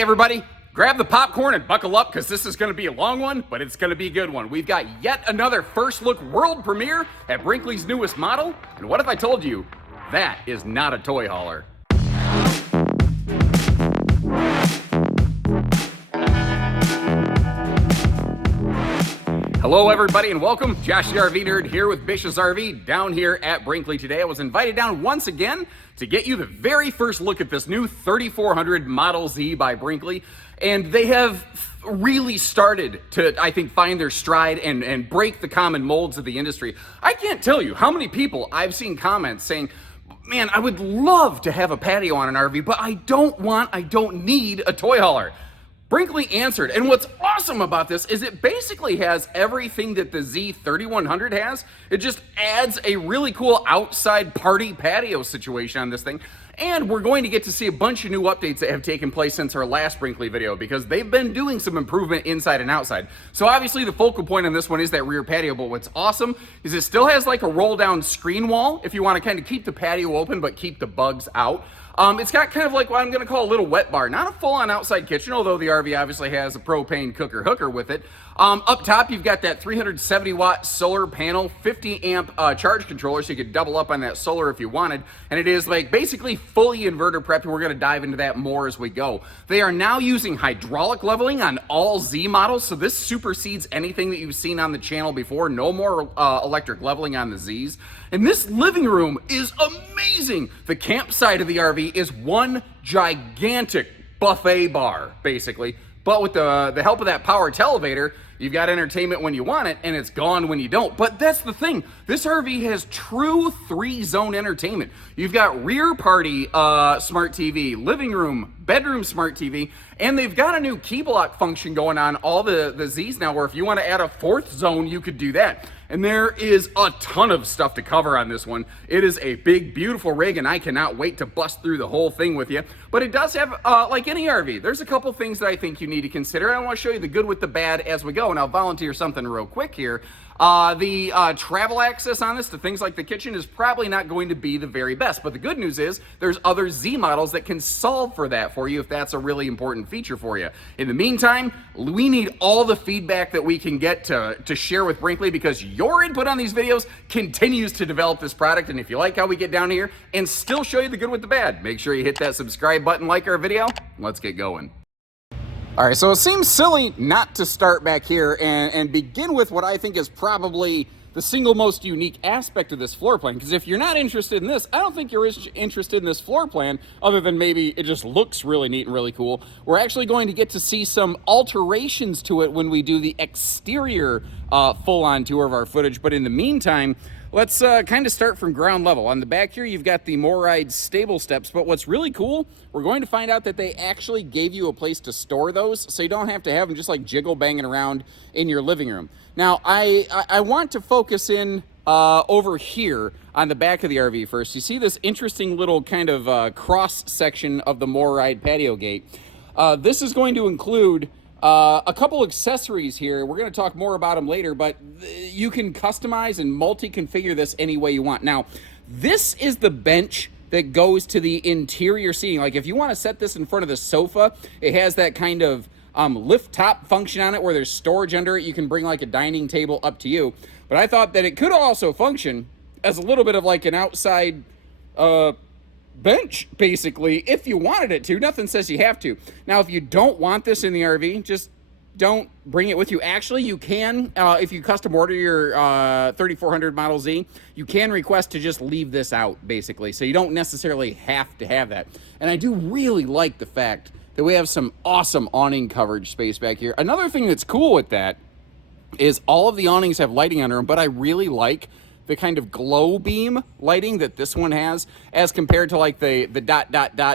Hey everybody, grab the popcorn and buckle up because this is going to be a long one, but it's going to be a good one. We've got yet another first look world premiere at Brinkley's newest model. And what if I told you that is not a toy hauler? Hello everybody and welcome. Josh the RV Nerd here with Bish's RV down here at Brinkley today. I was invited down once again to get you the very first look at this new 3400 Model Z by Brinkley. And they have really started to, I think, find their stride and break the common molds of the industry. I can't tell you how many people I've seen comments saying, man, I would love to have a patio on an RV, but I don't need a toy hauler. Brinkley answered, and what's awesome about this is it basically has everything that the Z3100 has. It just adds a really cool outside party patio situation on this thing. And we're going to get to see a bunch of new updates that have taken place since our last Brinkley video because they've been doing some improvement inside and outside. So obviously the focal point on this one is that rear patio, but what's awesome is it still has like a roll down screen wall if you want to kind of keep the patio open but keep the bugs out. It's got kind of like what I'm going to call a little wet bar. Not a full-on outside kitchen, although the RV obviously has a propane cooker hooker with it. Up top, you've got that 370-watt solar panel, 50-amp charge controller, so you could double up on that solar if you wanted. And it is like basically fully inverter prepped, and we're going to dive into that more as we go. They are now using hydraulic leveling on all Z models, so this supersedes anything that you've seen on the channel before. No more electric leveling on the Zs. And this living room is amazing. The campsite of the RV is one gigantic buffet bar, basically. But with the help of that power televator, you've got entertainment when you want it, and it's gone when you don't. But that's the thing. This RV has true 3-zone entertainment. You've got rear party smart TV, living room, bedroom smart TV, and they've got a new key block function going on all the Zs now, where if you want to add a 4th zone, you could do that. And there is a ton of stuff to cover on this one. It is a big, beautiful rig, and I cannot wait to bust through the whole thing with you. But it does have, like any RV, there's a couple things that I think you need to consider. I want to show you the good with the bad as we go, and I'll volunteer something real quick here. The travel access on this to things like the kitchen is probably not going to be the very best, but the good news is there's other Z models that can solve for that for you if that's a really important feature for you. In the meantime, we need all the feedback that we can get to share with Brinkley because your input on these videos continues to develop this product, and if you like how we get down here and still show you the good with the bad, make sure you hit that subscribe button, like our video. Let's get going. All right, so it seems silly not to start back here and begin with what I think is probably the single most unique aspect of this floor plan, because if you're not interested in this, I don't think you're interested in this floor plan, other than maybe it just looks really neat and really cool. We're actually going to get to see some alterations to it when we do the exterior full-on tour of our footage, but in the meantime, let's kind of start from ground level. On the back here, you've got the MORryde stable steps, but what's really cool, we're going to find out that they actually gave you a place to store those, so you don't have to have them just like jiggle banging around in your living room. Now, I want to focus in over here on the back of the RV first. You see this interesting little kind of cross section of the MORryde patio gate. This is going to include a couple accessories here. We're going to talk more about them later, but you can customize and multi-configure this any way you want. Now, this is the bench that goes to the interior seating. Like if you want to set this in front of the sofa, it has that kind of lift top function on it where there's storage under it. You can bring like a dining table up to you. But I thought that it could also function as a little bit of like an outside bench, basically, if you wanted it to. Nothing says you have to. Now, if you don't want this in the RV, just don't bring it with you. Actually, you can, if you custom order your 3400 Model Z, you can request to just leave this out, basically. So you don't necessarily have to have that. And I do really like the fact that we have some awesome awning coverage space back here. Another thing that's cool with that is all of the awnings have lighting under them, but I really like the kind of glow beam lighting that this one has as compared to like the ...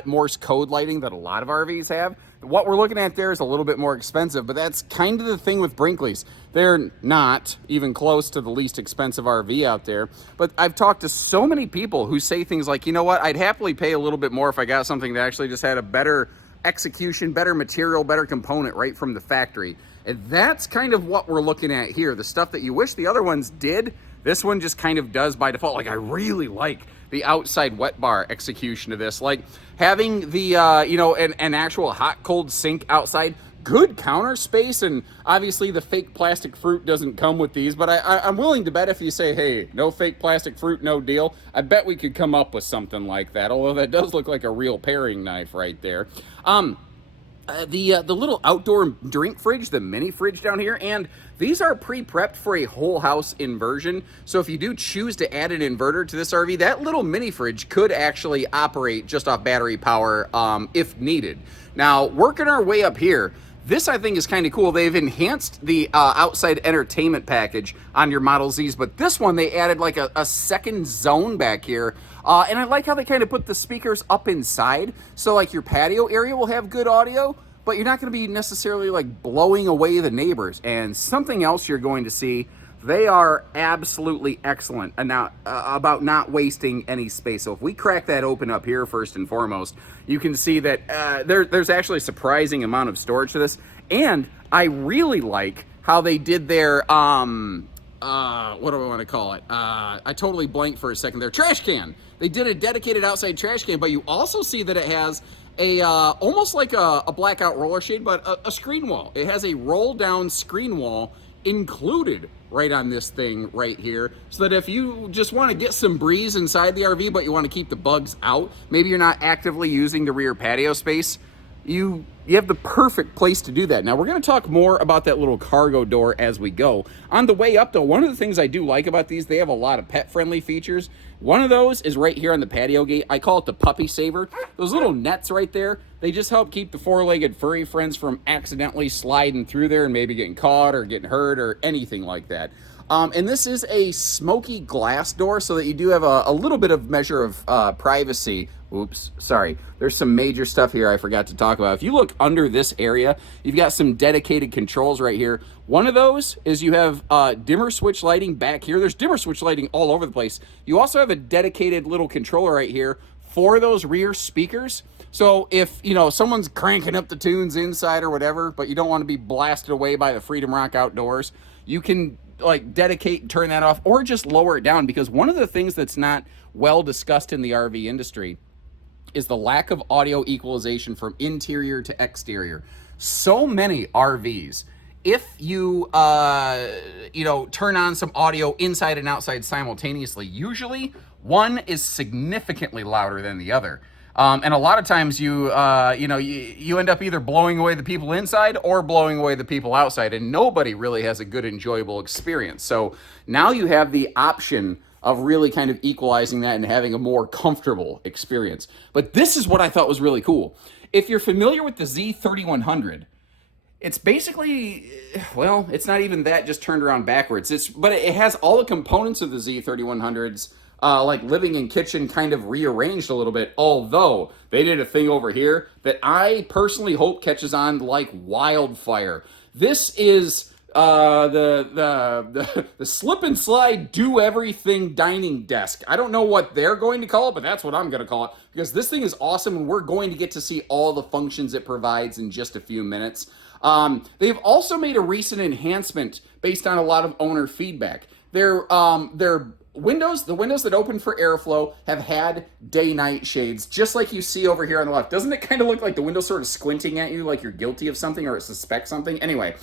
Morse code lighting that a lot of RVs have. What we're looking at there is a little bit more expensive, but that's kind of the thing with Brinkley's. They're not even close to the least expensive RV out there, but I've talked to so many people who say things like, you know what, I'd happily pay a little bit more if I got something that actually just had a better execution, better material, better component right from the factory. And that's kind of what we're looking at here. The stuff that you wish the other ones did, this one just kind of does by default. Like I really like the outside wet bar execution of this, like having the an actual hot cold sink outside. Good counter space, and obviously the fake plastic fruit doesn't come with these, but I'm willing to bet if you say, hey, no fake plastic fruit, no deal, I bet we could come up with something like that, although that does look like a real paring knife right there. The little outdoor drink fridge, the mini fridge down here, and these are pre-prepped for a whole house inversion. So if you do choose to add an inverter to this RV, that little mini fridge could actually operate just off battery power if needed. Now, working our way up here, this I think is kind of cool. They've enhanced the outside entertainment package on your Model Zs, but this one they added like a second zone back here. And I like how they kind of put the speakers up inside. So like your patio area will have good audio, but you're not going to be necessarily like blowing away the neighbors. And something else you're going to see, they are absolutely excellent about not wasting any space. So if we crack that open up here first and foremost, you can see that there's actually a surprising amount of storage to this. And I really like how they did their, what do I want to call it? I totally blanked for a second there. Trash can. They did a dedicated outside trash can, but you also see that it has a almost like a blackout roller shade, but a screen wall. It has a roll down screen wall included right on this thing right here, so that if you just want to get some breeze inside the RV but you want to keep the bugs out, maybe you're not actively using the rear patio space, you have the perfect place to do that. Now we're going to talk more about that little cargo door as we go. On the way up though, one of the things I do like about these, they have a lot of pet friendly features. One of those is right here on the patio gate. I call it the puppy saver. Those little nets right there, they just help keep the four-legged furry friends from accidentally sliding through there and maybe getting caught or getting hurt or anything like that. And this is a smoky glass door so that you do have a little bit of measure of privacy. Oops, sorry. There's some major stuff here I forgot to talk about. If you look under this area, you've got some dedicated controls right here. One of those is you have dimmer switch lighting back here. There's dimmer switch lighting all over the place. You also have a dedicated little controller right here for those rear speakers. So if, someone's cranking up the tunes inside or whatever, but you don't want to be blasted away by the Freedom Rock outdoors, you can like dedicate and turn that off or just lower it down, because one of the things that's not well discussed in the RV industry is the lack of audio equalization from interior to exterior. So many RVs, if you turn on some audio inside and outside simultaneously, usually one is significantly louder than the other. And a lot of times you end up either blowing away the people inside or blowing away the people outside, and nobody really has a good, enjoyable experience. So now you have the option of really kind of equalizing that and having a more comfortable experience. But this is what I thought was really cool. If you're familiar with the Z3100, it's basically, well, it's not even that just turned around backwards. But it has all the components of the Z3100s, like living and kitchen kind of rearranged a little bit, although they did a thing over here that I personally hope catches on like wildfire. This is the slip and slide do everything dining desk. I don't know what they're going to call it, but that's what I'm going to call it, because this thing is awesome and we're going to get to see all the functions it provides in just a few minutes. They've also made a recent enhancement based on a lot of owner feedback. Their windows, the windows that open for airflow, have had day-night shades, just like you see over here on the left. Doesn't it kind of look like the window's sort of squinting at you like you're guilty of something or suspect something? Anyway,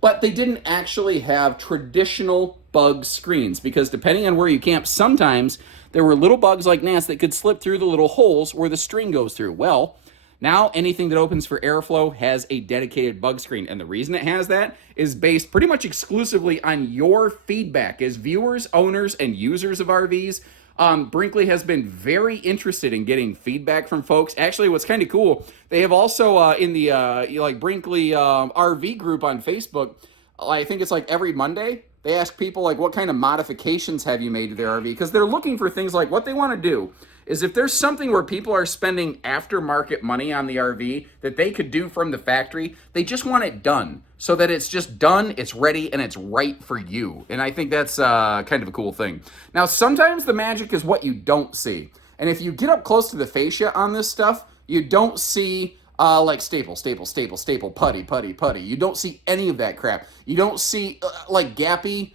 but they didn't actually have traditional bug screens, because depending on where you camp, sometimes there were little bugs like gnats that could slip through the little holes where the string goes through. Well, now anything that opens for airflow has a dedicated bug screen, and the reason it has that is based pretty much exclusively on your feedback as viewers, owners, and users of RVs. Brinkley has been very interested in getting feedback from folks. Actually, what's kind of cool, they have also in the Brinkley RV group on Facebook, I think it's like every Monday, they ask people like, what kind of modifications have you made to their RV? Because they're looking for things like, what they want to do is if there's something where people are spending aftermarket money on the RV that they could do from the factory, they just want it done so that it's just done, it's ready, and it's right for you. And I think that's kind of a cool thing. Now, sometimes the magic is what you don't see. And if you get up close to the fascia on this stuff, you don't see like staple, putty. You don't see any of that crap. You don't see like gappy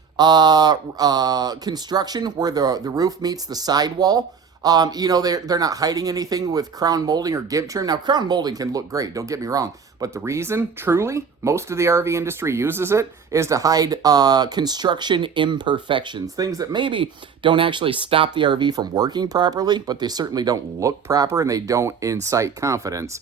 construction where the roof meets the sidewall. You know, they're not hiding anything with crown molding or gimp trim. Now, crown molding can look great, don't get me wrong. But the reason, truly, most of the RV industry uses it is to hide construction imperfections. Things that maybe don't actually stop the RV from working properly, but they certainly don't look proper and they don't incite confidence.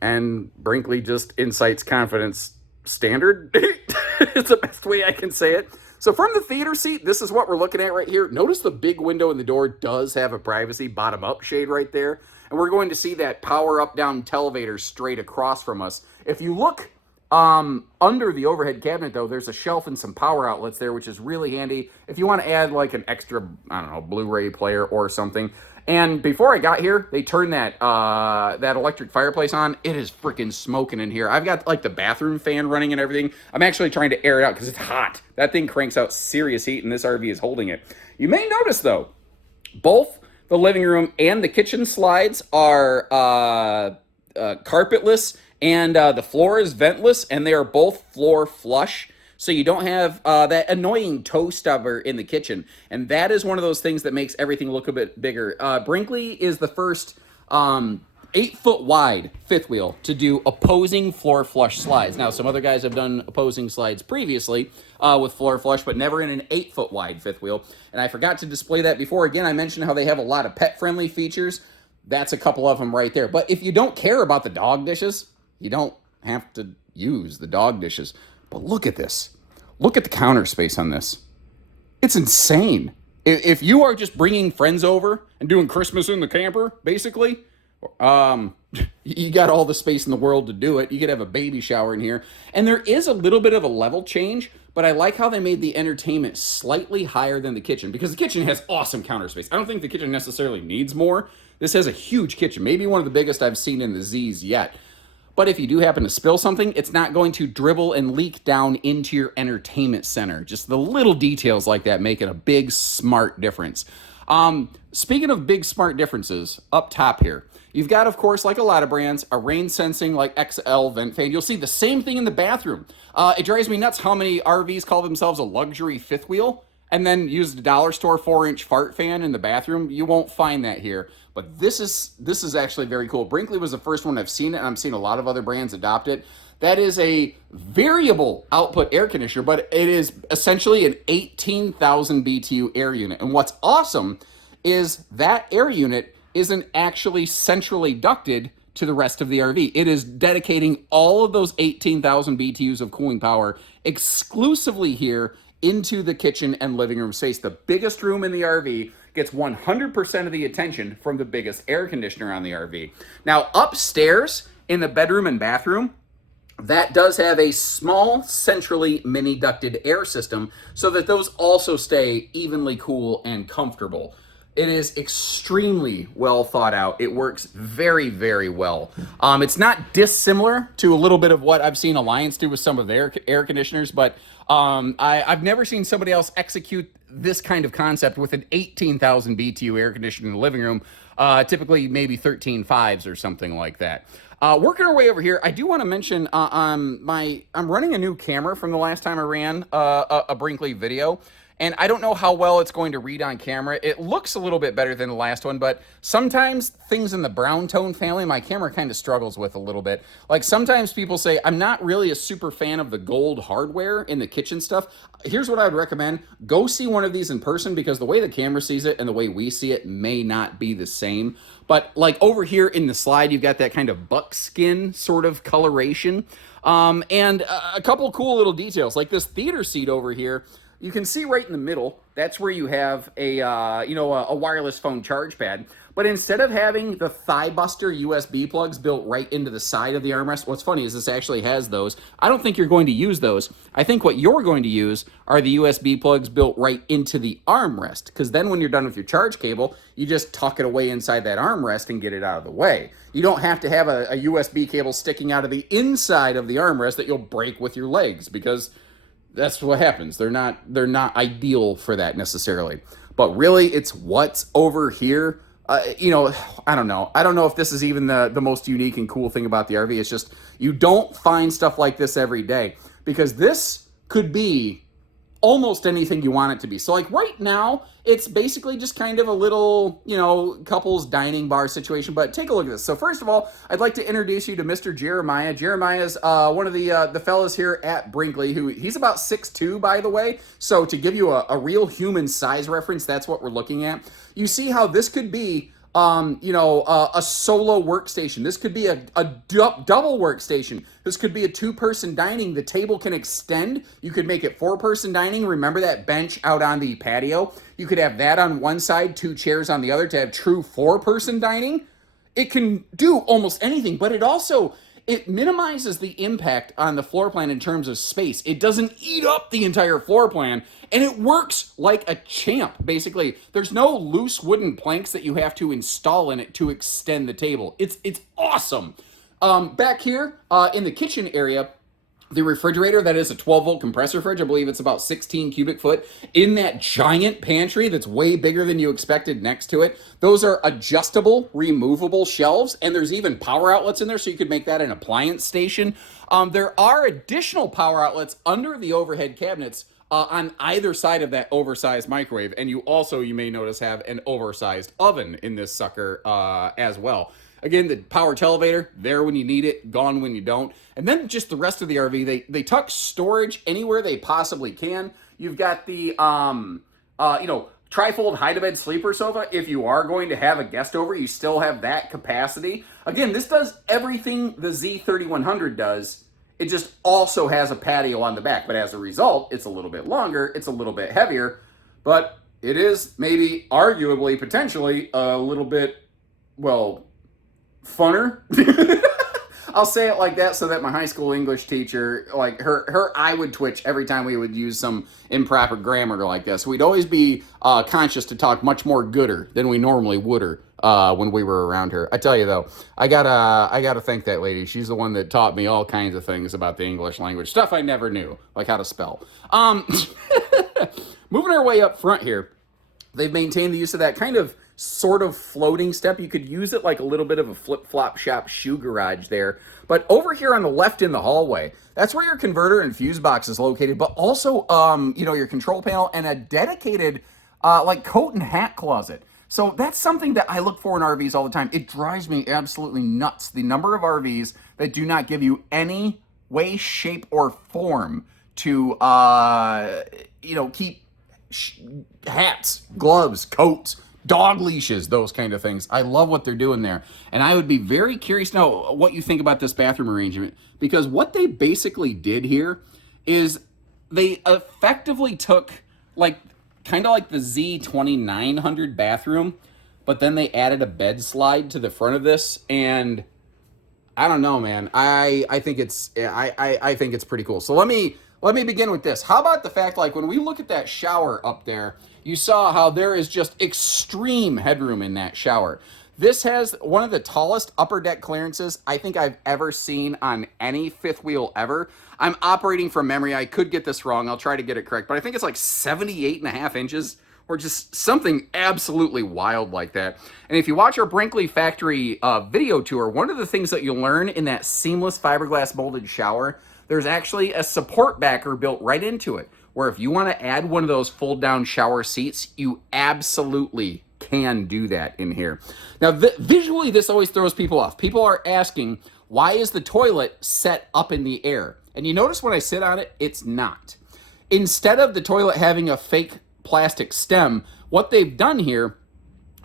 And Brinkley just incites confidence standard. It's the best way I can say it. So from the theater seat, this is what we're looking at right here. Notice the big window in the door does have a privacy bottom-up shade right there. And we're going to see that power up-down televator straight across from us. If you look under the overhead cabinet, though, there's a shelf and some power outlets there, which is really handy if you want to add like an extra, I don't know, Blu-ray player or something. And before I got here, they turned that that electric fireplace on. It is freaking smoking in here. I've got like the bathroom fan running and everything. I'm actually trying to air it out because it's hot. That thing cranks out serious heat, and this RV is holding it. You may notice, though, both the living room and the kitchen slides are carpetless, and the floor is ventless, and they are both floor flush. So you don't have that annoying toe stubber in the kitchen. And that is one of those things that makes everything look a bit bigger. Brinkley is the first 8-foot wide fifth wheel to do opposing floor flush slides. Now, some other guys have done opposing slides previously with floor flush, but never in an 8-foot wide fifth wheel. And I forgot to display that before. Again, I mentioned how they have a lot of pet-friendly features. That's a couple of them right there. But if you don't care about the dog dishes, you don't have to use the dog dishes. But look at this. Look at the counter space on this. It's insane. If you are just bringing friends over and doing Christmas in the camper, basically, you got all the space in the world to do it. You could have a baby shower in here. And there is a little bit of a level change, but I like how they made the entertainment slightly higher than the kitchen, because the kitchen has awesome counter space. I don't think the kitchen necessarily needs more. This has a huge kitchen, maybe one of the biggest I've seen in the Z's yet. But if you do happen to spill something, it's not going to dribble and leak down into your entertainment center. Just the little details like that make it a big, smart difference. Speaking of big, smart differences, up top here, you've got, of course, like a lot of brands, a rain-sensing like XL vent fan. You'll see the same thing in the bathroom. It drives me nuts how many RVs call themselves a luxury fifth wheel and then use the dollar store 4-inch fart fan in the bathroom. You won't find that here. But this is actually very cool. Brinkley was the first one I've seen it, and I'm seeing a lot of other brands adopt it. That is a variable output air conditioner, but it is essentially an 18,000 BTU air unit. And what's awesome is that air unit isn't actually centrally ducted to the rest of the RV. It is dedicating all of those 18,000 BTUs of cooling power exclusively here into the kitchen and living room space. The biggest room in the RV gets 100% of the attention from the biggest air conditioner on the RV. Now, upstairs in the bedroom and bathroom, that does have a small, centrally mini ducted air system so that those also stay evenly cool and comfortable. It is extremely well thought out. It works very, very well. It's not dissimilar to a little bit of what I've seen Alliance do with some of their air conditioners, but I've never seen somebody else execute this kind of concept with an 18,000 BTU air conditioner in the living room, typically maybe 13.5s or something like that. Working our way over here, I do want to mention I'm running a new camera from the last time I ran a Brinkley video. And I don't know how well it's going to read on camera. It looks a little bit better than the last one, but sometimes things in the brown tone family, my camera kind of struggles with a little bit. Like sometimes people say, I'm not really a super fan of the gold hardware in the kitchen stuff. Here's what I would recommend. Go see one of these in person, because the way the camera sees it and the way we see it may not be the same. But like over here in the slide, you've got that kind of buckskin sort of coloration. And a couple cool little details, like this theater seat over here. You can see right in the middle, that's where you have a wireless phone charge pad. But instead of having the thigh buster USB plugs built right into the side of the armrest, what's funny is this actually has those. I don't think you're going to use those. I think what you're going to use are the USB plugs built right into the armrest, because then when you're done with your charge cable, you just tuck it away inside that armrest and get it out of the way. You don't have to have a USB cable sticking out of the inside of the armrest that you'll break with your legs, because that's what happens. They're not ideal for that necessarily. But really, it's what's over here. I don't know. I don't know if this is even the most unique and cool thing about the RV. It's just you don't find stuff like this every day, because this could be almost anything you want it to be. So like right now, it's basically just kind of a little, couples dining bar situation, but take a look at this. So first of all, I'd like to introduce you to Mr. Jeremiah. Jeremiah's one of the fellas here at Brinkley, who he's about 6'2", by the way. So to give you a real human size reference, that's what we're looking at. You see how this could be a solo workstation. This could be a double workstation. This could be a two-person dining. The table can extend. You could make it four-person dining. Remember that bench out on the patio? You could have that on one side, two chairs on the other to have true four-person dining. It can do almost anything, but it minimizes the impact on the floor plan in terms of space. It doesn't eat up the entire floor plan, and it works like a champ, basically. There's no loose wooden planks that you have to install in it to extend the table. It's awesome. Back here in the kitchen area, the refrigerator, that is a 12-volt compressor fridge. I believe it's about 16 cubic foot. In that giant pantry that's way bigger than you expected next to it, those are adjustable, removable shelves, and there's even power outlets in there, so you could make that an appliance station. There are additional power outlets under the overhead cabinets on either side of that oversized microwave, and you may notice, have an oversized oven in this sucker as well. Again, the power televator, there when you need it, gone when you don't. And then just the rest of the RV, they tuck storage anywhere they possibly can. You've got the, trifold hide-to-bed sleeper sofa. If you are going to have a guest over, you still have that capacity. Again, this does everything the Z3100 does. It just also has a patio on the back. But as a result, it's a little bit longer, it's a little bit heavier, but it is maybe, arguably, potentially a little bit, funner. I'll say it like that so that my high school English teacher, like her eye would twitch every time we would use some improper grammar like this. We'd always be conscious to talk much more gooder than we normally would when we were around her. I tell you though, I gotta thank that lady. She's the one that taught me all kinds of things about the English language, stuff I never knew, like how to spell. Moving our way up front here, they've maintained the use of that kind of sort of floating step. You could use it like a little bit of a flip-flop shop shoe garage there. But over here on the left in the hallway, that's where your converter and fuse box is located, but also, your control panel and a dedicated, coat and hat closet. So that's something that I look for in RVs all the time. It drives me absolutely nuts, the number of RVs that do not give you any way, shape, or form to, keep hats, gloves, coats, dog leashes, those kind of things. I love what they're doing there. And I would be very curious to know what you think about this bathroom arrangement, because what they basically did here is they effectively took kind of like the Z2900 bathroom, but then they added a bed slide to the front of this, and I don't know, man. I think it's pretty cool. So let me begin with this. How about the fact, when we look at that shower up there, you saw how there is just extreme headroom in that shower. This has one of the tallest upper deck clearances I think I've ever seen on any fifth wheel ever. I'm operating from memory. I could get this wrong. I'll try to get it correct, but I think it's like 78.5 inches, or just something absolutely wild like that. And if you watch our Brinkley factory video tour, one of the things that you'll learn in that seamless fiberglass molded shower, there's actually a support backer built right into it, where if you want to add one of those fold down shower seats, you absolutely can do that in here. Now, visually, this always throws people off. People are asking, why is the toilet set up in the air? And you notice when I sit on it, it's not. Instead of the toilet having a fake plastic stem, what they've done here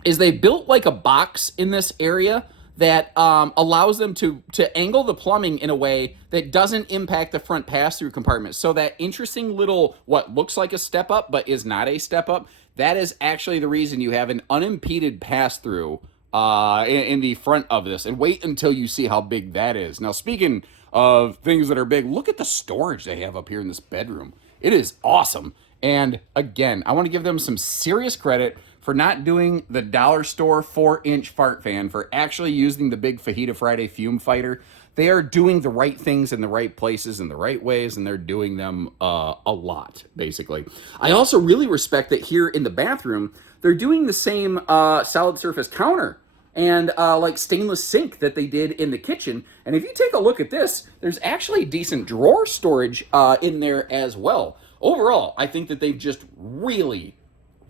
is they built like a box in this area that allows them to angle the plumbing in a way that doesn't impact the front pass-through compartment. So that interesting little, what looks like a step up but is not a step up, that is actually the reason you have an unimpeded pass-through in the front of this. And wait until you see how big that is. Now, speaking of things that are big, look at the storage they have up here in this bedroom. It is awesome. And again, I want to give them some serious credit for not doing the dollar store 4-inch fart fan, for actually using the big Fajita Friday fume fighter. They are doing the right things in the right places in the right ways, and they're doing them a lot, basically. I also really respect that here in the bathroom, they're doing the same solid surface counter and stainless sink that they did in the kitchen. And if you take a look at this, there's actually decent drawer storage in there as well. overall, I think that they've just really,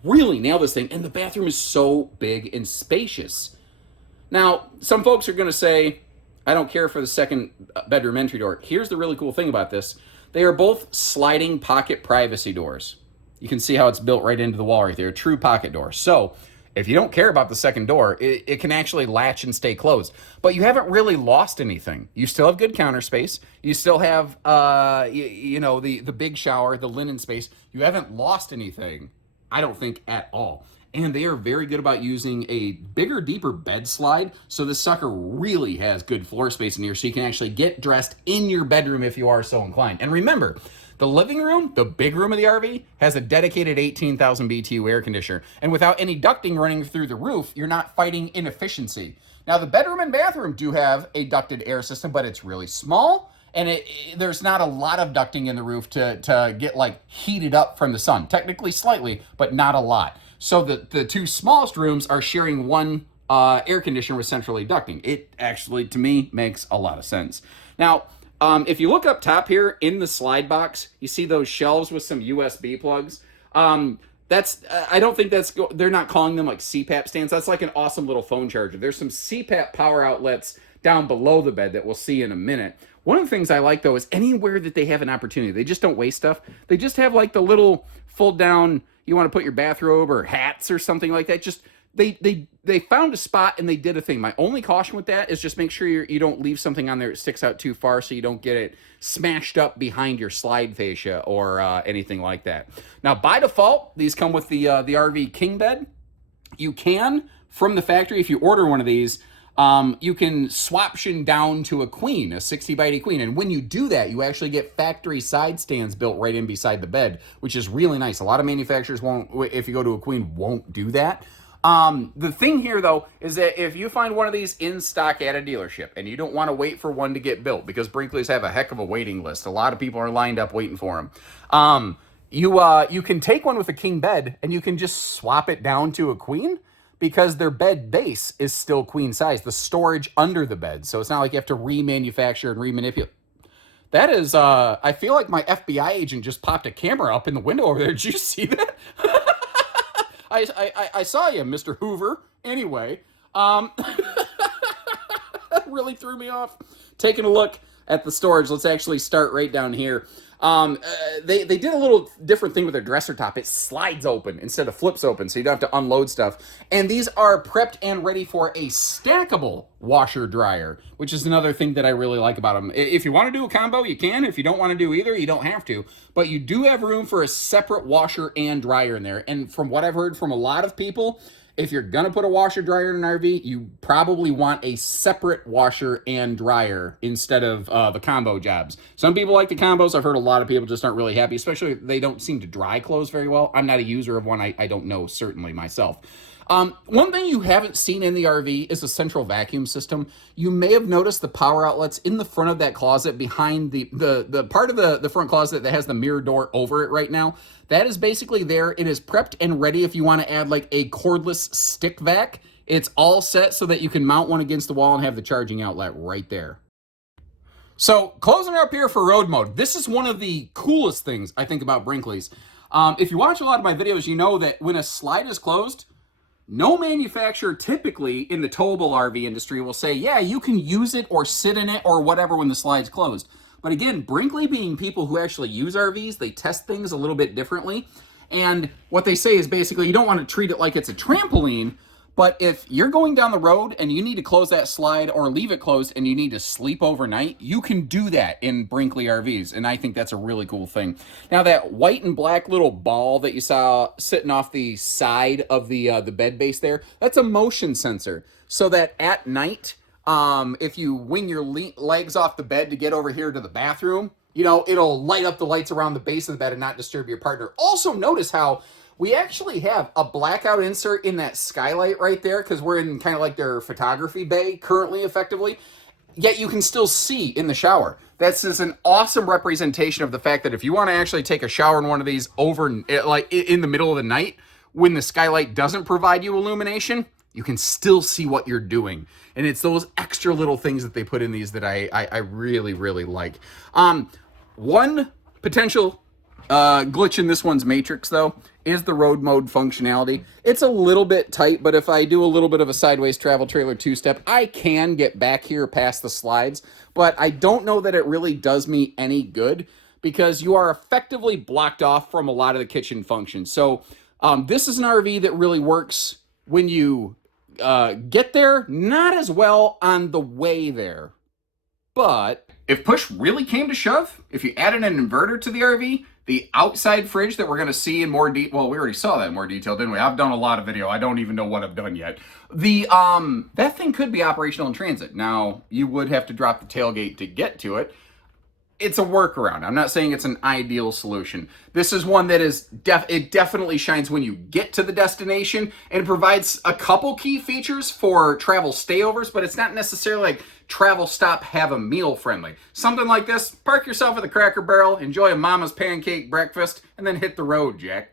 really nailed this thing. And the bathroom is so big and spacious. Now, some folks are going to say, I don't care for the second bedroom entry door. Here's the really cool thing about this. They are both sliding pocket privacy doors. You can see how it's built right into the wall right there, a true pocket door. So if you don't care about the second door, it can actually latch and stay closed. But you haven't really lost anything. You still have good counter space. You still have, the big shower, the linen space. You haven't lost anything, I don't think, at all. And they are very good about using a bigger, deeper bed slide. So this sucker really has good floor space in here, so you can actually get dressed in your bedroom if you are so inclined. And remember, the living room, the big room of the RV, has a dedicated 18,000 BTU air conditioner. And without any ducting running through the roof, you're not fighting inefficiency. Now, the bedroom and bathroom do have a ducted air system, but it's really small. And there's not a lot of ducting in the roof to get like heated up from the sun. Technically slightly, but not a lot. So the two smallest rooms are sharing one air conditioner with centrally ducting. It actually, to me, makes a lot of sense. Now, if you look up top here in the slide box, you see those shelves with some USB plugs. I don't think they're not calling them like CPAP stands. That's like an awesome little phone charger. There's some CPAP power outlets down below the bed that we'll see in a minute. One of the things I like, though, is anywhere that they have an opportunity, they just don't waste stuff. They just have like the little fold down, you want to put your bathrobe or hats or something like that. Just they found a spot and they did a thing. My only caution with that is just make sure you don't leave something on there that sticks out too far so you don't get it smashed up behind your slide fascia or anything like that. Now, by default, these come with the RV king bed. You can, from the factory, if you order one of these, you can swaption down to a queen, a 60 by 80 queen. And when you do that, you actually get factory side stands built right in beside the bed, which is really nice. A lot of manufacturers won't, if you go to a queen, won't do that. The thing here, though, is that if you find one of these in stock at a dealership and you don't want to wait for one to get built, because Brinkley's have a heck of a waiting list. A lot of people are lined up waiting for them. You can take one with a king bed and you can just swap it down to a queen, because their bed base is still queen size, the storage under the bed. So it's not like you have to remanufacture and remanipulate. That is, I feel like my FBI agent just popped a camera up in the window over there. Did you see that? I saw you, Mr. Hoover. Anyway, that really threw me off. Taking a look at the storage, let's actually start right down here. They did a little different thing with their dresser top. It slides open instead of flips open, so you don't have to unload stuff. And these are prepped and ready for a stackable washer dryer, which is another thing that I really like about them. If you want to do a combo, you can. If you don't want to do either, you don't have to. But you do have room for a separate washer and dryer in there. And from what I've heard from a lot of people, if you're going to put a washer dryer in an RV, you probably want a separate washer and dryer instead of the combo jobs. Some people like the combos. I've heard a lot of people just aren't really happy, especially if they don't seem to dry clothes very well. I'm not a user of one. I don't know, certainly, myself. One thing you haven't seen in the RV is a central vacuum system. You may have noticed the power outlets in the front of that closet behind the part of the front closet that has the mirror door over it right now. That is basically there. It is prepped and ready if you want to add like a cordless stick vac. It's all set so that you can mount one against the wall and have the charging outlet right there. So closing up here for road mode. This is one of the coolest things I think about Brinkley's. If you watch a lot of my videos, you know that when a slide is closed, no manufacturer typically in the towable RV industry will say, yeah, you can use it or sit in it or whatever when the slide's closed. But again, Brinkley being people who actually use RVs, they test things a little bit differently. And what they say is basically you don't want to treat it like it's a trampoline, but if you're going down the road and you need to close that slide or leave it closed and you need to sleep overnight, you can do that in Brinkley RVs. And I think that's a really cool thing. Now that white and black little ball that you saw sitting off the side of the bed base there, that's a motion sensor. So that at night, if you wing your legs off the bed to get over here to the bathroom, you know, it'll light up the lights around the base of the bed and not disturb your partner. Also notice how we actually have a blackout insert in that skylight right there because we're in kind of like their photography bay currently, effectively. Yet you can still see in the shower. This is an awesome representation of the fact that if you want to actually take a shower in one of these like in the middle of the night, when the skylight doesn't provide you illumination, you can still see what you're doing. And it's those extra little things that they put in these that I really, really like. One potential glitch in this one's matrix, though, is the road mode functionality. It's a little bit tight, but if I do a little bit of a sideways travel trailer two-step, I can get back here past the slides, but I don't know that it really does me any good because you are effectively blocked off from a lot of the kitchen functions. So this is an RV that really works when you get there, not as well on the way there. But if push really came to shove, if you added an inverter to the RV, the outside fridge that we're going to see in more detail, well, we already saw that in more detail, didn't we? I've done a lot of video. I don't even know what I've done yet. That thing could be operational in transit. Now, you would have to drop the tailgate to get to it. It's a workaround. I'm not saying it's an ideal solution. This is one that is it definitely shines when you get to the destination, and it provides a couple key features for travel stayovers, but it's not necessarily like travel stop, have a meal friendly. Something like this, park yourself at the Cracker Barrel, enjoy a mama's pancake breakfast, and then hit the road, Jack.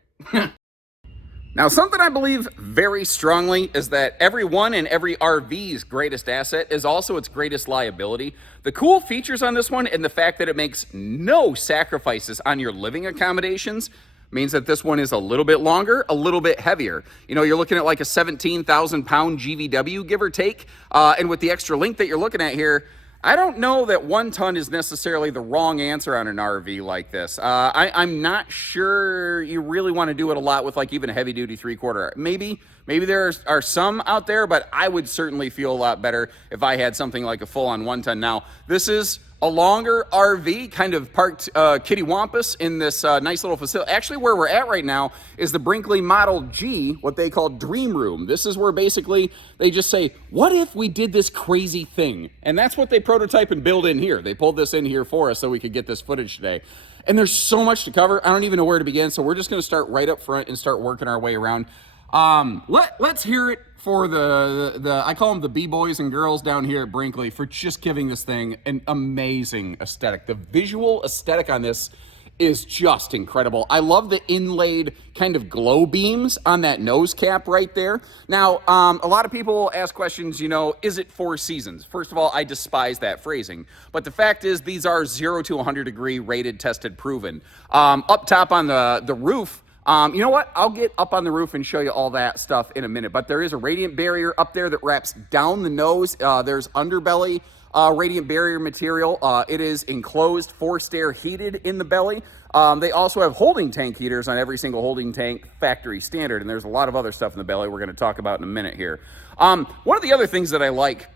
Now, something I believe very strongly is that everyone and every RV's greatest asset is also its greatest liability. The cool features on this one and the fact that it makes no sacrifices on your living accommodations means that this one is a little bit longer, a little bit heavier. You know, you're looking at like a 17,000 pound GVW, give or take. And with the extra length that you're looking at here, I don't know that 1 ton is necessarily the wrong answer on an RV like this. I'm not sure you really want to do it a lot with like even a heavy duty 3/4. Maybe there are some out there, but I would certainly feel a lot better if I had something like a full on 1 ton. Now, this is a longer RV, kind of parked kittywampus in this nice little facility. Actually, where we're at right now is the Brinkley Model G, what they call Dream Room. This is where basically they just say, what if we did this crazy thing? And that's what they prototype and build in here. They pulled this in here for us so we could get this footage today. And there's so much to cover, I don't even know where to begin, so we're just gonna start right up front and start working our way around. Let's hear it for the I call them the B-boys and girls down here at Brinkley for just giving this thing an amazing aesthetic. The visual aesthetic on this is just incredible. I love the inlaid kind of glow beams on that nose cap right there. Now, a lot of people ask questions, you know, is it 4 seasons? First of all, I despise that phrasing. But the fact is, these are 0 to 100 degree rated, tested, proven. Up top on the roof, you know what? I'll get up on the roof and show you all that stuff in a minute. But there is a radiant barrier up there that wraps down the nose. There's underbelly radiant barrier material. It is enclosed, forced air heated in the belly. They also have holding tank heaters on every single holding tank, factory standard. And there's a lot of other stuff in the belly we're going to talk about in a minute here. One of the other things that I like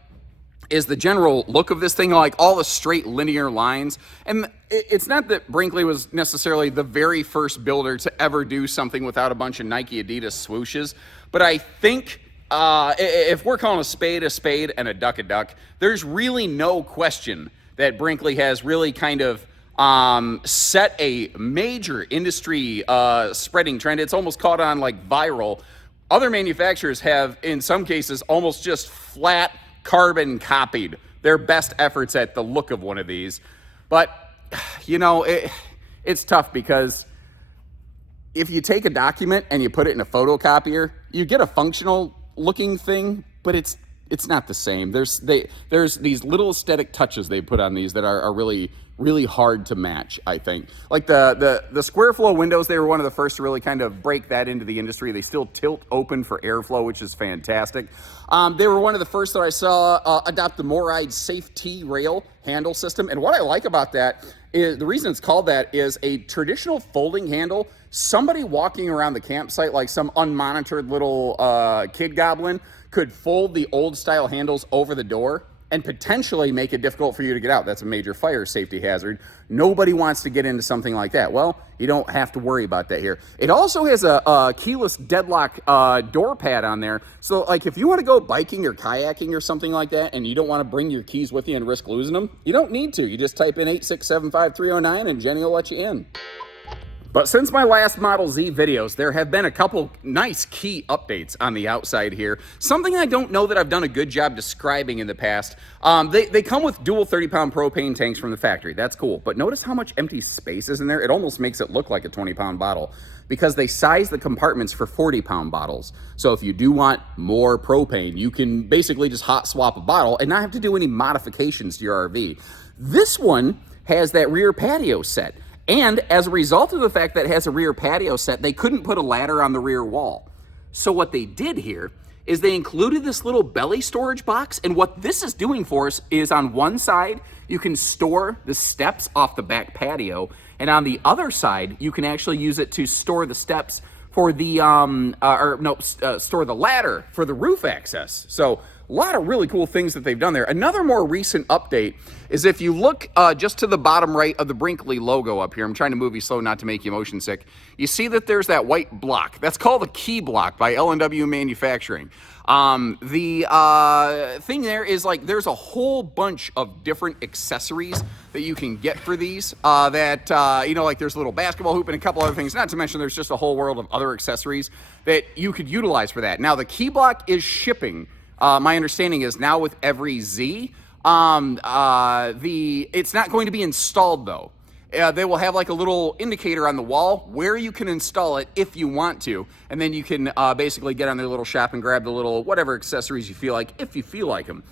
is the general look of this thing, like all the straight linear lines. And it's not that Brinkley was necessarily the very first builder to ever do something without a bunch of Nike Adidas swooshes, but I think if we're calling a spade and a duck, there's really no question that Brinkley has really kind of set a major industry spreading trend. It's almost caught on like viral. Other manufacturers have, in some cases, almost just flat carbon copied their best efforts at the look of one of these. But, you know, it's tough because if you take a document and you put it in a photocopier, you get a functional looking thing, but it's not the same. There's these little aesthetic touches they put on these that are really hard to match, I think. Like the square flow windows, they were one of the first to really kind of break that into the industry. They still tilt open for airflow, which is fantastic. They were one of the first that I saw adopt the Moride Safe T-Rail handle system. And what I like about that is, the reason it's called that is a traditional folding handle. Somebody walking around the campsite like some unmonitored little kid goblin could fold the old style handles over the door and potentially make it difficult for you to get out. That's a major fire safety hazard. Nobody wants to get into something like that. Well, you don't have to worry about that here. It also has a keyless deadlock door pad on there. So like if you want to go biking or kayaking or something like that and you don't want to bring your keys with you and risk losing them, you don't need to. You just type in 8675309 and Jenny will let you in. But since my last Model Z videos, there have been a couple nice key updates on the outside here. Something I don't know that I've done a good job describing in the past. They come with dual 30-pound propane tanks from the factory. That's cool. But notice how much empty space is in there. It almost makes it look like a 20-pound bottle because they size the compartments for 40-pound bottles. So if you do want more propane, you can basically just hot swap a bottle and not have to do any modifications to your RV. This one has that rear patio set. And as a result of the fact that it has a rear patio set, they couldn't put a ladder on the rear wall. So what they did here is they included this little belly storage box, and what this is doing for us is on one side, you can store the steps off the back patio, and on the other side, you can actually use it to store the steps for the, store the ladder for the roof access. So a lot of really cool things that they've done there. Another more recent update is if you look just to the bottom right of the Brinkley logo up here, I'm trying to move you slow not to make you motion sick, you see that there's that white block. That's called the key block by L&W Manufacturing. The thing there is like there's a whole bunch of different accessories that you can get for these like there's a little basketball hoop and a couple other things, not to mention there's just a whole world of other accessories that you could utilize for that. Now the key block is shipping. My understanding is now with every Z. It's not going to be installed though. They will have like a little indicator on the wall where you can install it if you want to, and then you can basically get on their little shop and grab the little whatever accessories you feel like, if you feel like them.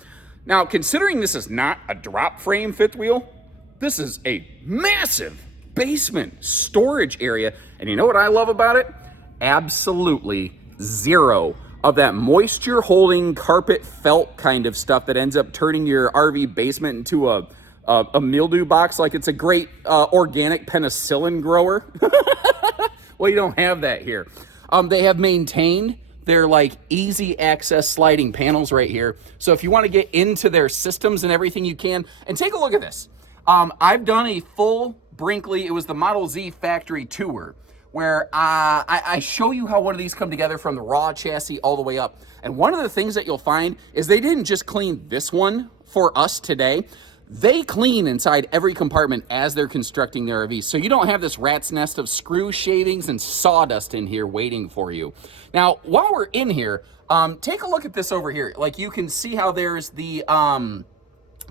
Now, considering this is not a drop frame fifth wheel, this is a massive basement storage area, and you know what I love about it? Absolutely zero of that moisture holding carpet felt kind of stuff that ends up turning your RV basement into a mildew box like it's a great organic penicillin grower. Well, you don't have that here. They have maintained their like easy access sliding panels right here. So if you want to get into their systems and everything, you can. And take a look at this. I've done a full Brinkley, it was the Model Z factory tour, where I show you how one of these come together from the raw chassis all the way up. And one of the things that you'll find is they didn't just clean this one for us today. They clean inside every compartment as they're constructing their RVs. So you don't have this rat's nest of screw shavings and sawdust in here waiting for you. Now, while we're in here, take a look at this over here. Like you can see how there's the,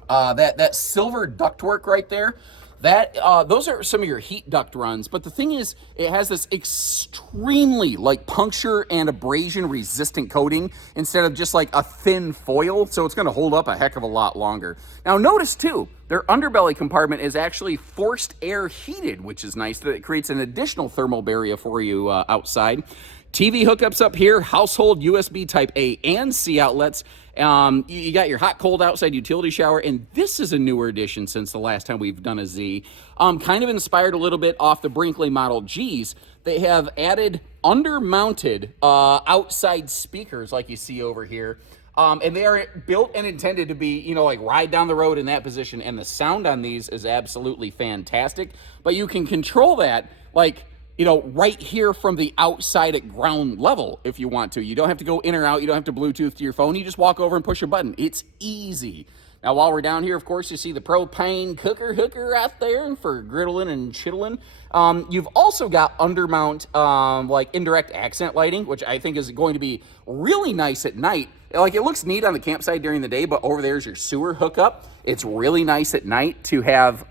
that silver ductwork right there. That those are some of your heat duct runs, but the thing is, it has this extremely like puncture and abrasion resistant coating instead of just like a thin foil, so it's gonna hold up a heck of a lot longer. Now notice too, their underbelly compartment is actually forced air heated, which is nice. That it creates an additional thermal barrier for you outside. TV hookups up here, household USB type A and C outlets. You got your hot, cold outside utility shower, and this is a newer addition since the last time we've done a Z. Kind of inspired a little bit off the Brinkley Model Gs. They have added under-mounted outside speakers like you see over here. And they are built and intended to be, like ride down the road in that position, and the sound on these is absolutely fantastic. But you can control that like, right here from the outside at ground level if you want to. You don't have to go in or out. You don't have to Bluetooth to your phone. You just walk over and push a button. It's easy. Now, while we're down here, of course, you see the propane cooker hooker out there for griddling and chittling. You've also got undermount, like indirect accent lighting, which I think is going to be really nice at night. Like, it looks neat on the campsite during the day, but over there's your sewer hookup. It's really nice at night to have,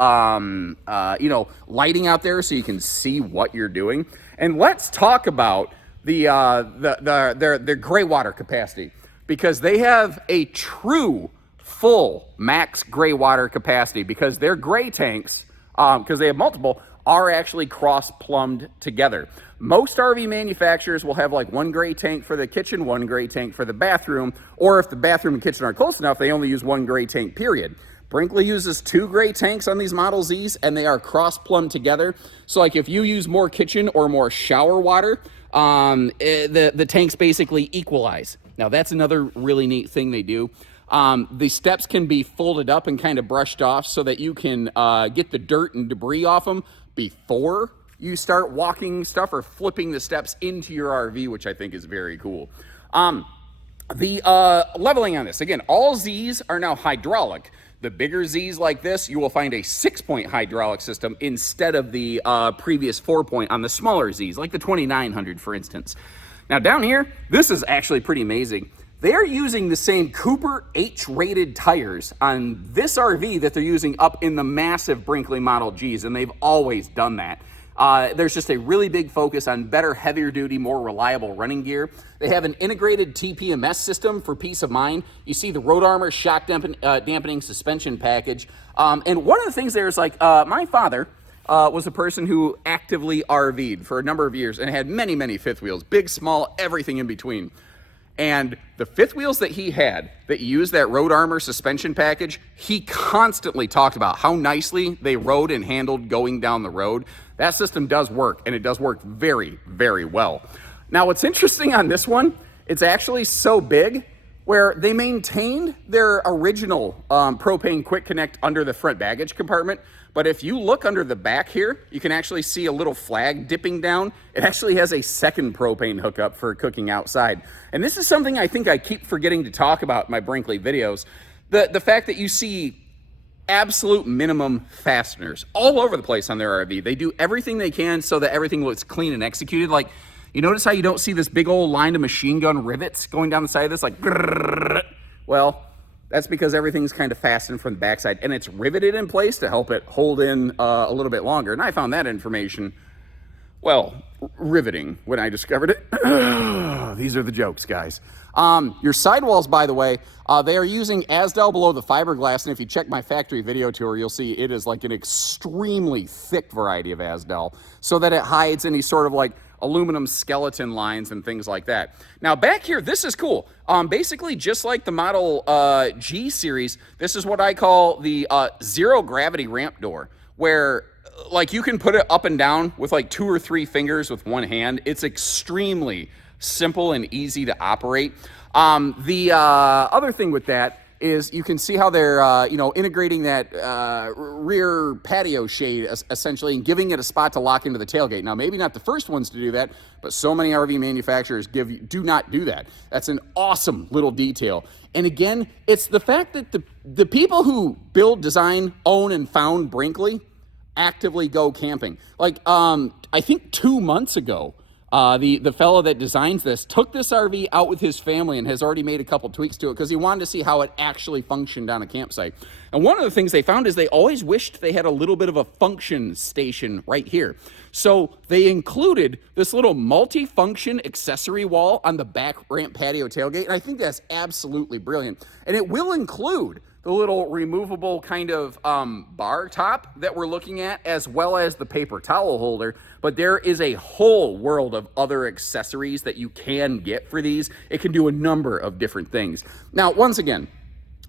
lighting out there so you can see what you're doing. And let's talk about their gray water capacity, because they have a true full max gray water capacity, because their gray tanks, because they have multiple, are actually cross-plumbed together. Most RV manufacturers will have like one gray tank for the kitchen, one gray tank for the bathroom, or if the bathroom and kitchen aren't close enough, they only use one gray tank, period. Brinkley uses 2 gray tanks on these Model Zs, and they are cross-plumbed together. So like if you use more kitchen or more shower water, the tanks basically equalize. Now that's another really neat thing they do. The steps can be folded up and kind of brushed off so that you can get the dirt and debris off them before you start walking stuff or flipping the steps into your RV, which I think is very cool. The leveling on this, again, all Zs are now hydraulic. The bigger Zs like this, you will find a 6-point hydraulic system instead of the previous 4-point on the smaller Zs, like the 2900, for instance. Now down here, this is actually pretty amazing. They're using the same Cooper H-rated tires on this RV that they're using up in the massive Brinkley Model Gs, and they've always done that. There's just a really big focus on better, heavier duty, more reliable running gear. They have an integrated TPMS system for peace of mind. You see the Road Armor shock dampening suspension package. And one of the things there is like, my father was a person who actively RV'd for a number of years and had many, many fifth wheels, big, small, everything in between. And the fifth wheels that he had that used that Road Armor suspension package, he constantly talked about how nicely they rode and handled going down the road. That system does work, and it does work very, very well. Now, what's interesting on this one, it's actually so big where they maintained their original propane quick connect under the front baggage compartment. But if you look under the back here, you can actually see a little flag dipping down. It actually has a second propane hookup for cooking outside. And this is something I think I keep forgetting to talk about in my Brinkley videos. The fact that you see absolute minimum fasteners all over the place on their RV. They do everything they can so that everything looks clean and executed. Like, you notice how you don't see this big old line of machine gun rivets going down the side of this? Like, grrr. Well, that's because everything's kind of fastened from the backside, and it's riveted in place to help it hold in a little bit longer. And I found that information, well, riveting when I discovered it. These are the jokes, guys. Your sidewalls, by the way, they are using Asdel below the fiberglass, and if you check my factory video tour, you'll see it is like an extremely thick variety of Asdel, so that it hides any sort of like aluminum skeleton lines and things like that. Now back here, this is cool. Basically, just like the Model G series, this is what I call the zero gravity ramp door, where like you can put it up and down with like 2 or 3 fingers with one hand. It's extremely simple and easy to operate. The other thing with that is you can see how they're integrating that rear patio shade essentially and giving it a spot to lock into the tailgate. Now, maybe not the first ones to do that, but so many RV manufacturers do not do that. That's an awesome little detail. And again, it's the fact that the people who build, design, own, and found Brinkley actively go camping. Like, I think 2 months ago, the fellow that designs this took this RV out with his family and has already made a couple tweaks to it because he wanted to see how it actually functioned on a campsite. And one of the things they found is they always wished they had a little bit of a function station right here. So they included this little multi-function accessory wall on the back ramp patio tailgate, and I think that's absolutely brilliant. And it will include the little removable kind of bar top that we're looking at, as well as the paper towel holder. But there is a whole world of other accessories that you can get for these. It can do a number of different things. Now, once again,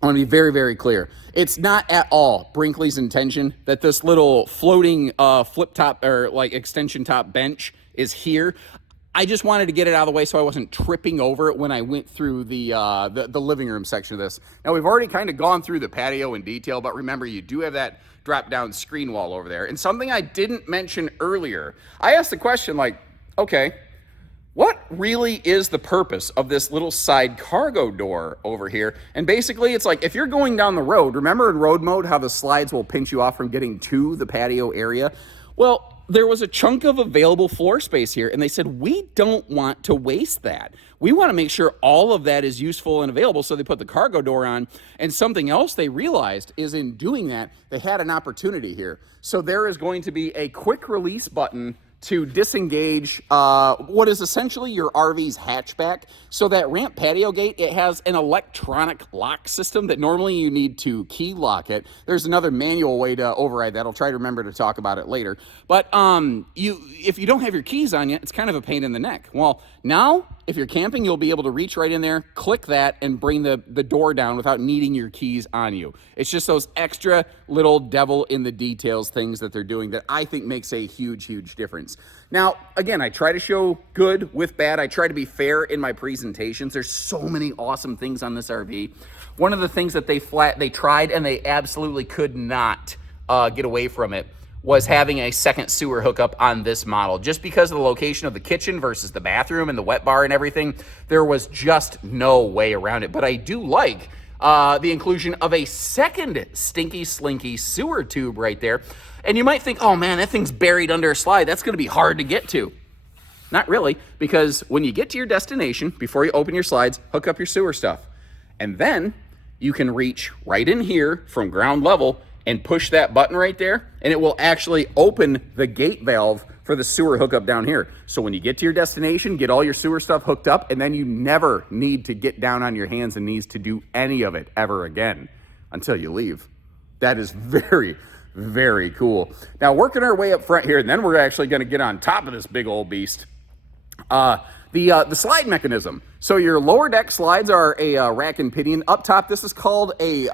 I want to be very, very clear. It's not at all Brinkley's intention that this little floating flip top or like extension top bench is here. I just wanted to get it out of the way so I wasn't tripping over it when I went through the living room section of this. Now, we've already kind of gone through the patio in detail, but remember, you do have that drop-down screen wall over there. And something I didn't mention earlier, I asked the question like, okay, what really is the purpose of this little side cargo door over here? And basically, it's like, if you're going down the road, remember in road mode how the slides will pinch you off from getting to the patio area? Well, there was a chunk of available floor space here, and they said, we don't want to waste that. We want to make sure all of that is useful and available, so they put the cargo door on. And something else they realized is in doing that, they had an opportunity here. So there is going to be a quick release button to disengage what is essentially your RV's hatchback. So that ramp patio gate, it has an electronic lock system that normally you need to key lock it. There's another manual way to override that. I'll try to remember to talk about it later. But if you don't have your keys on you, it's kind of a pain in the neck. Well, now, if you're camping, you'll be able to reach right in there, click that, and bring the door down without needing your keys on you. It's just those extra little devil in the details things that they're doing that I think makes a huge, huge difference. Now, again, I try to show good with bad. I try to be fair in my presentations. There's so many awesome things on this RV. One of the things that they tried and they absolutely could not get away from it was having a second sewer hookup on this model. Just because of the location of the kitchen versus the bathroom and the wet bar and everything, there was just no way around it. But I do like the inclusion of a second stinky slinky sewer tube right there. And you might think, oh man, that thing's buried under a slide. That's gonna be hard to get to. Not really, because when you get to your destination, before you open your slides, hook up your sewer stuff. And then you can reach right in here from ground level and push that button right there, and it will actually open the gate valve for the sewer hookup down here. So when you get to your destination, get all your sewer stuff hooked up, and then you never need to get down on your hands and knees to do any of it ever again until you leave. That is very, Very cool. Now, working our way up front here, and then we're actually going to get on top of this big old beast. The slide mechanism. So your lower deck slides are a rack and pinion. Up top, this is called a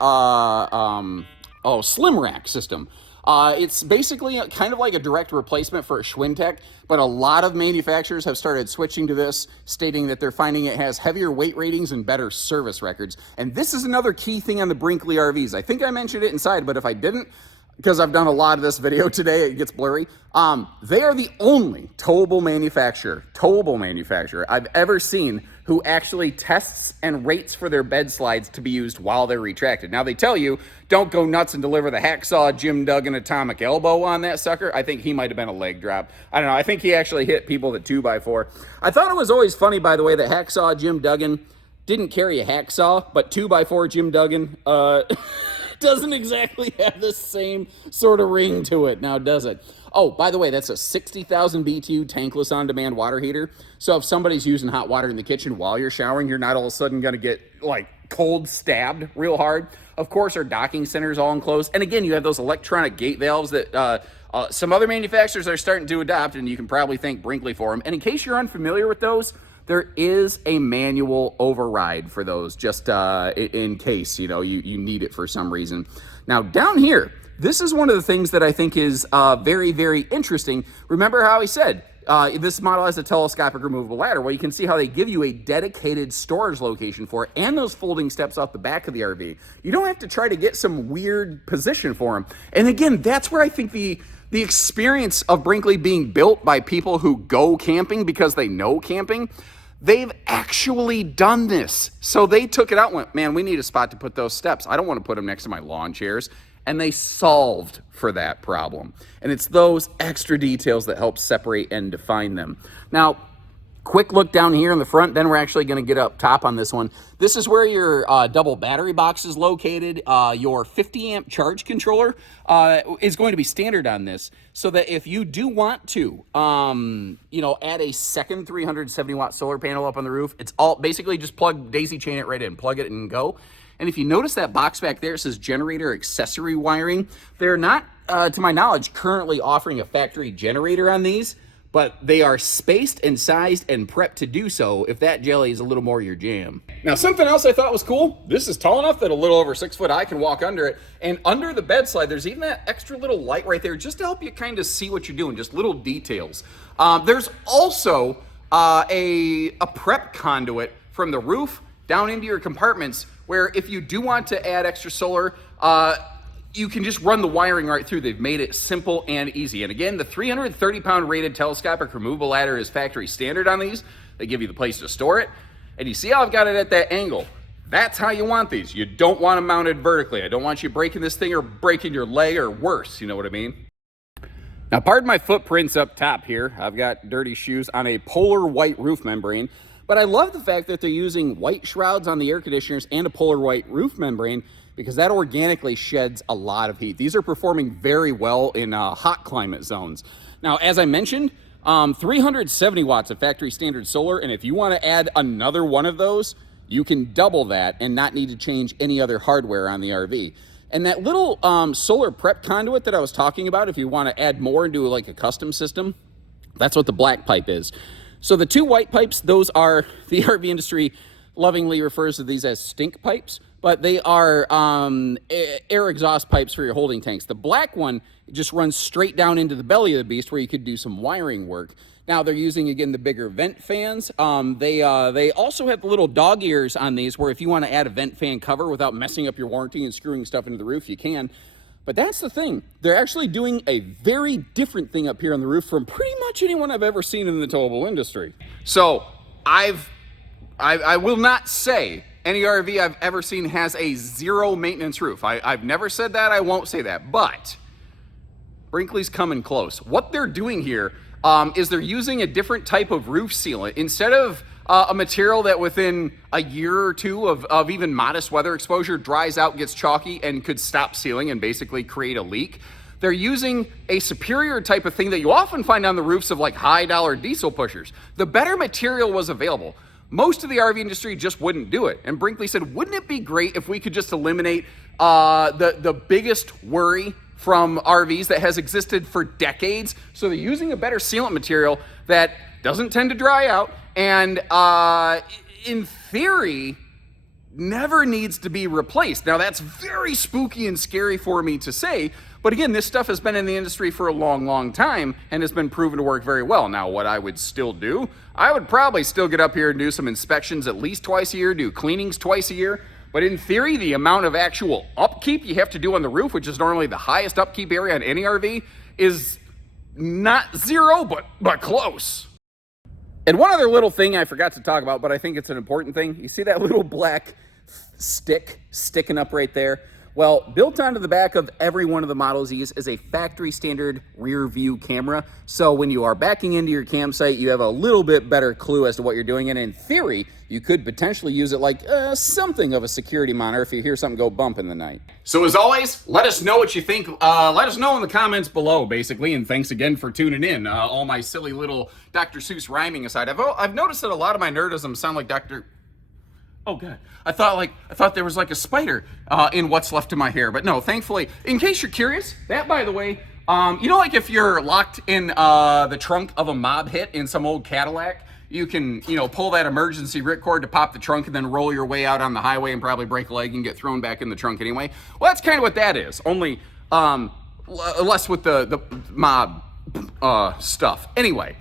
slim rack system. It's basically kind of like a direct replacement for a Schwintek, but a lot of manufacturers have started switching to this, stating that they're finding it has heavier weight ratings and better service records. And this is another key thing on the Brinkley RVs. I think I mentioned it inside, but if I didn't, because I've done a lot of this video today, it gets blurry. They are the only towable manufacturer I've ever seen who actually tests and rates for their bed slides to be used while they're retracted. Now, they tell you, don't go nuts and deliver the hacksaw Jim Duggan atomic elbow on that sucker. I think he might have been a leg drop. I don't know. I think he actually hit people with a 2x4. I thought it was always funny, by the way, that hacksaw Jim Duggan didn't carry a hacksaw, but 2x4 Jim Duggan, doesn't exactly have the same sort of ring to it, now does it? Oh, by the way, that's a 60,000 BTU tankless on-demand water heater. So if somebody's using hot water in the kitchen while you're showering, you're not all of a sudden going to get like cold stabbed real hard. Of course, our docking center is all enclosed. And again, you have those electronic gate valves that some other manufacturers are starting to adopt, and you can probably thank Brinkley for them. And in case you're unfamiliar with those, there is a manual override for those, just in case, you need it for some reason. Now, down here, this is one of the things that I think is very, very interesting. Remember how I said this model has a telescopic removable ladder? Well, you can see how they give you a dedicated storage location for it and those folding steps off the back of the RV. You don't have to try to get some weird position for them. And again, that's where I think the experience of Brinkley being built by people who go camping because they know camping, they've actually done this. So they took it out and went, man, we need a spot to put those steps. I don't want to put them next to my lawn chairs. And they solved for that problem. And it's those extra details that help separate and define them. Now, quick look down here in the front, then we're actually going to get up top on this one. This is where your double battery box is located. Your 50 amp charge controller is going to be standard on this, so that if you do want to, add a second 370 watt solar panel up on the roof, it's all basically just daisy chain it right in, plug it and go. And if you notice that box back there, it says generator accessory wiring. They're not, to my knowledge, currently offering a factory generator on these, but they are spaced and sized and prepped to do so if that jelly is a little more your jam. Now, something else I thought was cool, this is tall enough that a little over 6 foot I can walk under it. And under the bed slide, there's even that extra little light right there just to help you kind of see what you're doing, just little details. There's also a prep conduit from the roof down into your compartments, where if you do want to add extra solar, you can just run the wiring right through. They've made it simple and easy. And again, the 330-pound rated telescopic removable ladder is factory standard on these. They give you the place to store it. And you see how I've got it at that angle? That's how you want these. You don't want them mounted vertically. I don't want you breaking this thing or breaking your leg or worse, you know what I mean? Now, pardon my footprints up top here. I've got dirty shoes on a polar white roof membrane. But I love the fact that they're using white shrouds on the air conditioners and a polar white roof membrane, because that organically sheds a lot of heat. These are performing very well in hot climate zones. Now, as I mentioned, 370 watts of factory standard solar, and if you want to add another one of those, you can double that and not need to change any other hardware on the RV. And that little solar prep conduit that I was talking about, if you want to add more and do like a custom system, that's what the black pipe is. So the two white pipes, those are, the RV industry lovingly refers to these as stink pipes, but they are air exhaust pipes for your holding tanks. The black one just runs straight down into the belly of the beast, where you could do some wiring work. Now they're using, again, the bigger vent fans. They also have the little dog ears on these, where if you want to add a vent fan cover without messing up your warranty and screwing stuff into the roof, you can. But that's the thing. They're actually doing a very different thing up here on the roof from pretty much anyone I've ever seen in the towable industry. So I will not say any RV I've ever seen has a zero maintenance roof. I've never said that. I won't say that. But Brinkley's coming close. What they're doing here is they're using a different type of roof sealant. Instead of a material that within a year or two of even modest weather exposure dries out, gets chalky, and could stop sealing and basically create a leak, they're using a superior type of thing that you often find on the roofs of like high-dollar diesel pushers. The better material was available. Most of the RV industry just wouldn't do it. And Brinkley said, wouldn't it be great if we could just eliminate the biggest worry from RVs that has existed for decades. So they're using a better sealant material that doesn't tend to dry out, and in theory, never needs to be replaced. Now that's very spooky and scary for me to say, but again, this stuff has been in the industry for a long time and has been proven to work very well. Now, what I would still do, I would probably still get up here and do some inspections at least twice a year, do cleanings twice a year. But in theory, the amount of actual upkeep you have to do on the roof, which is normally the highest upkeep area on any RV, is not zero, but close. And one other little thing I forgot to talk about, but I think it's an important thing. You see that little black stick sticking up right there? Well, built onto the back of every one of the Model Zs is a factory standard rear view camera. So when you are backing into your campsite, you have a little bit better clue as to what you're doing. And in theory, you could potentially use it like something of a security monitor if you hear something go bump in the night. So as always, let us know what you think. Let us know in the comments below, basically. And thanks again for tuning in. All my silly little Dr. Seuss rhyming aside, I've noticed that a lot of my nerdisms sound like Dr. Oh God, I thought there was like a spider in what's left of my hair, but no, thankfully, in case you're curious, that by the way, you know, like if you're locked in the trunk of a mob hit in some old Cadillac, you can, you know, pull that emergency ripcord to pop the trunk and then roll your way out on the highway and probably break a leg and get thrown back in the trunk anyway. Well, that's kind of what that is, only less with the mob stuff. Anyway,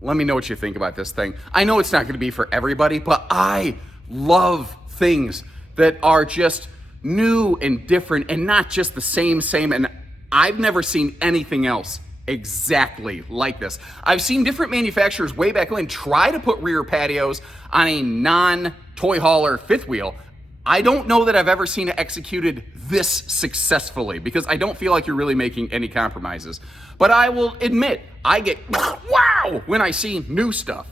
let me know what you think about this thing. I know it's not going to be for everybody, but I love things that are just new and different and not just the same, and I've never seen anything else exactly like this. I've seen different manufacturers way back when try to put rear patios on a non-toy hauler fifth wheel. I don't know that I've ever seen it executed this successfully because I don't feel like you're really making any compromises. But I will admit, I get wow when I see new stuff.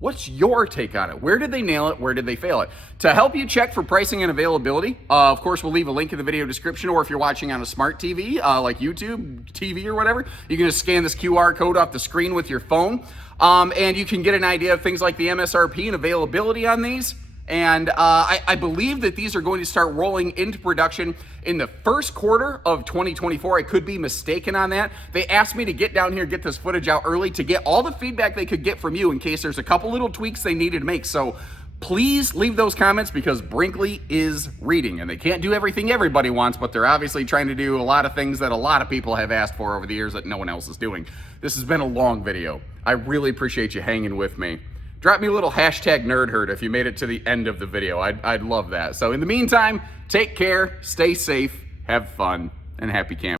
What's your take on it? Where did they nail it? Where did they fail it? To help you check for pricing and availability, of course, we'll leave a link in the video description, or if you're watching on a smart TV, like YouTube TV or whatever, you can just scan this QR code off the screen with your phone, and you can get an idea of things like the MSRP and availability on these. And I believe that these are going to start rolling into production in the first quarter of 2024. I could be mistaken on that. They asked me to get down here, get this footage out early to get all the feedback they could get from you in case there's a couple little tweaks they needed to make. So please leave those comments because Brinkley is reading, and they can't do everything everybody wants, but they're obviously trying to do a lot of things that a lot of people have asked for over the years that no one else is doing. This has been a long video. I really appreciate you hanging with me. Drop me a little hashtag nerdherd if you made it to the end of the video. I'd love that. So in the meantime, take care, stay safe, have fun, and happy camping.